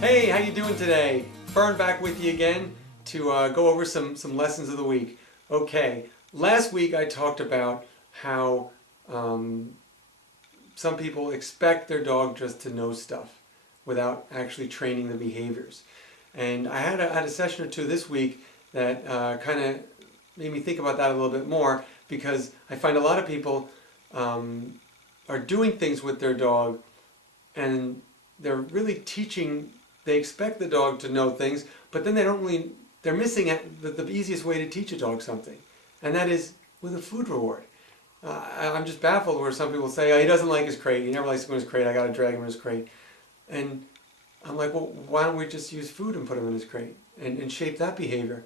Hey, how you doing today? Fern back with you again to go over some lessons of the week. Okay, last week I talked about how some people expect their dog just to know stuff without actually training the behaviors. And I had a session or two this week that kind of made me think about that a little bit more, because I find a lot of people are doing things with their dog and they're really teaching. They expect the dog to know things, but then they're missing the easiest way to teach a dog something, and that is with a food reward. I'm just baffled where some people say, oh, he doesn't like his crate, he never likes to go in his crate, I gotta drag him in his crate. And I'm like, well, why don't we just use food and put him in his crate and shape that behavior?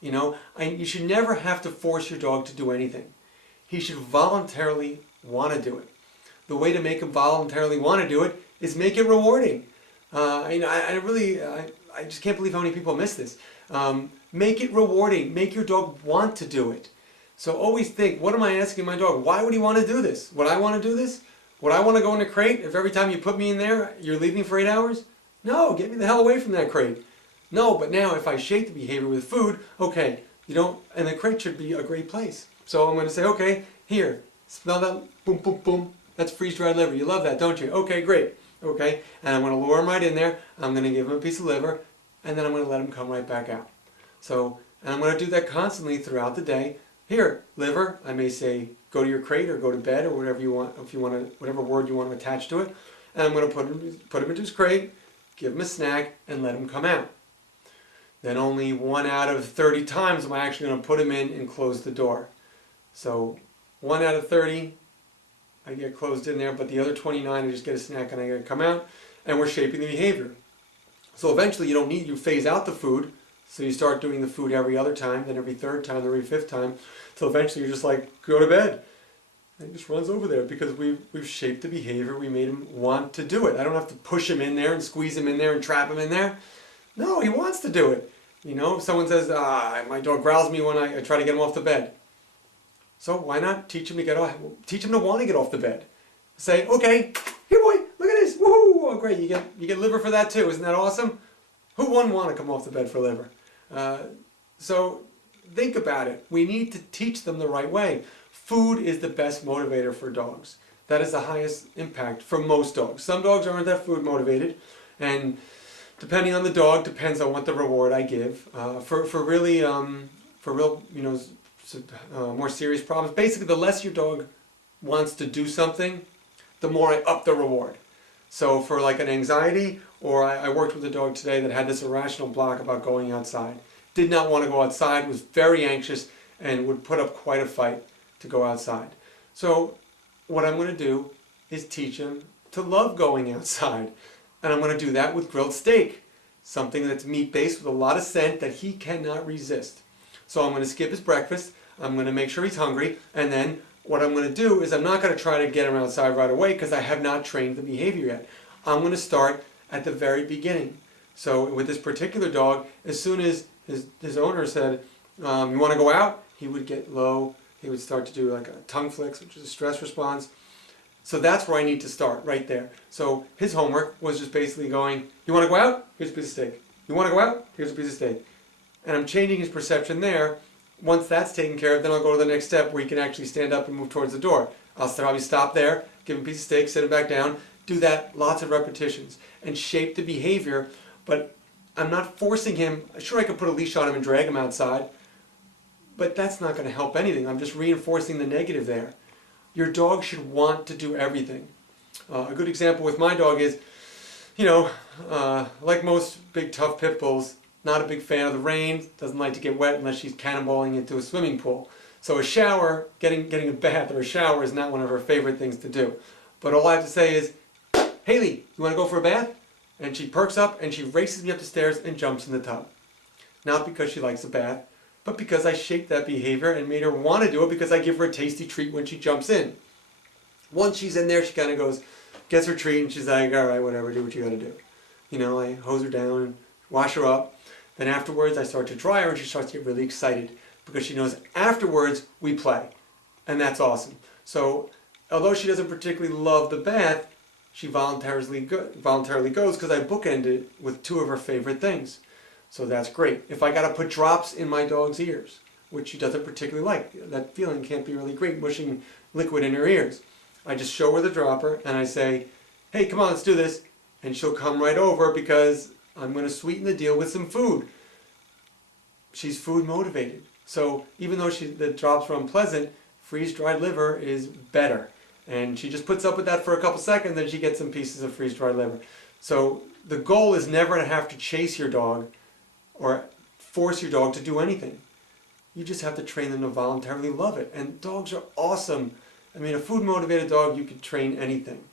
You know, you should never have to force your dog to do anything. He should voluntarily want to do it. The way to make him voluntarily want to do it is make it rewarding. I just can't believe how many people miss this. Make it rewarding. Make your dog want to do it. So always think, what am I asking my dog? Why would he want to do this? Would I want to do this? Would I want to go in a crate if every time you put me in there, you're leaving for 8 hours? No, get me the hell away from that crate. No, but now if I shape the behavior with food, okay, and the crate should be a great place. So I'm going to say, okay, here, smell that, boom, boom, boom. That's freeze-dried liver. You love that, don't you? Okay, great. Okay, and I'm going to lure him right in there. I'm going to give him a piece of liver, and then I'm going to let him come right back out. So, and I'm going to do that constantly throughout the day. Here, liver, I may say, go to your crate or go to bed or whatever you want, if you want to, whatever word you want to attach to it. And I'm going to put him into his crate, give him a snack, and let him come out. Then only 1 out of 30 times am I actually going to put him in and close the door. So 1 out of 30, I get closed in there, but the other 29, I just get a snack and I gotta come out, and we're shaping the behavior. So eventually you phase out the food, so you start doing the food every other time, then every third time, then every fifth time, till eventually you're just like, go to bed. And he just runs over there because we've shaped the behavior, we made him want to do it. I don't have to push him in there and squeeze him in there and trap him in there. No, he wants to do it. You know, if someone says, my dog growls me when I try to get him off the bed. So why not teach him to want to get off the bed? Say, okay, here boy, look at this, woohoo! Oh great, you get liver for that too, isn't that awesome? Who wouldn't want to come off the bed for liver? So think about it. We need to teach them the right way. Food is the best motivator for dogs. That is the highest impact for most dogs. Some dogs aren't that food motivated, and depending on the dog, depends on what the reward I give. For real, more serious problems. Basically, the less your dog wants to do something, the more I up the reward. So for like an anxiety, or I worked with a dog today that had this irrational block about going outside. Did not want to go outside, was very anxious, and would put up quite a fight to go outside. So what I'm going to do is teach him to love going outside. And I'm going to do that with grilled steak. Something that's meat-based with a lot of scent that he cannot resist. So I'm going to skip his breakfast, I'm going to make sure he's hungry, and then what I'm going to do is I'm not going to try to get him outside right away because I have not trained the behavior yet. I'm going to start at the very beginning. So with this particular dog, as soon as his owner said, you want to go out? He would get low, he would start to do like a tongue flicks, which is a stress response. So that's where I need to start, right there. So his homework was just basically going, you want to go out? Here's a piece of steak. You want to go out? Here's a piece of steak. And I'm changing his perception there. Once that's taken care of, then I'll go to the next step where he can actually stand up and move towards the door. I'll probably stop there, give him a piece of steak, sit him back down, do that lots of repetitions, and shape the behavior. But I'm not forcing him. Sure, I could put a leash on him and drag him outside, but that's not going to help anything. I'm just reinforcing the negative there. Your dog should want to do everything. A good example with my dog is, like most big tough pit bulls, not a big fan of the rain, doesn't like to get wet unless she's cannonballing into a swimming pool. So a shower, getting a bath or a shower is not one of her favorite things to do. But all I have to say is, Haley, you want to go for a bath? And she perks up and she races me up the stairs and jumps in the tub. Not because she likes a bath, but because I shaped that behavior and made her want to do it because I give her a tasty treat when she jumps in. Once she's in there, she kind of goes, gets her treat, and she's like, all right, whatever, do what you got to do. I hose her down and wash her up. Then afterwards, I start to dry her, and she starts to get really excited because she knows afterwards we play. And that's awesome. So although she doesn't particularly love the bath, she voluntarily goes because I bookend it with two of her favorite things. So that's great. If I got to put drops in my dog's ears, which she doesn't particularly like, that feeling can't be really great, mushing liquid in her ears. I just show her the dropper and I say, hey, come on, let's do this. And she'll come right over because I'm going to sweeten the deal with some food. She's food motivated. So even though the drops are unpleasant, freeze-dried liver is better. And she just puts up with that for a couple seconds, then she gets some pieces of freeze-dried liver. So the goal is never to have to chase your dog or force your dog to do anything. You just have to train them to voluntarily love it. And dogs are awesome. I mean, a food-motivated dog, you can train anything.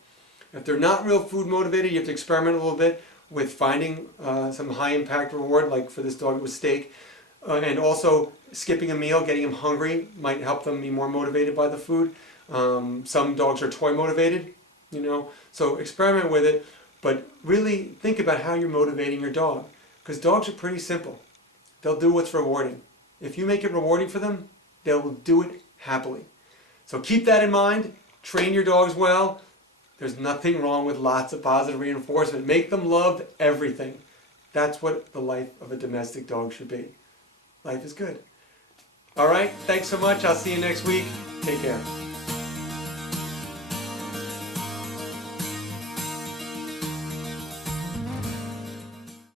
If they're not real food-motivated, you have to experiment a little bit with finding some high-impact reward, like for this dog it was steak. And also skipping a meal, getting them hungry, might help them be more motivated by the food. Some dogs are toy motivated, so experiment with it, but really think about how you're motivating your dog, because dogs are pretty simple. They'll do what's rewarding. If you make it rewarding for them, they will do it happily. So keep that in mind, train your dogs well. There's nothing wrong with lots of positive reinforcement. Make them love everything. That's what the life of a domestic dog should be. Life is good. All right, thanks so much. I'll see you next week. Take care.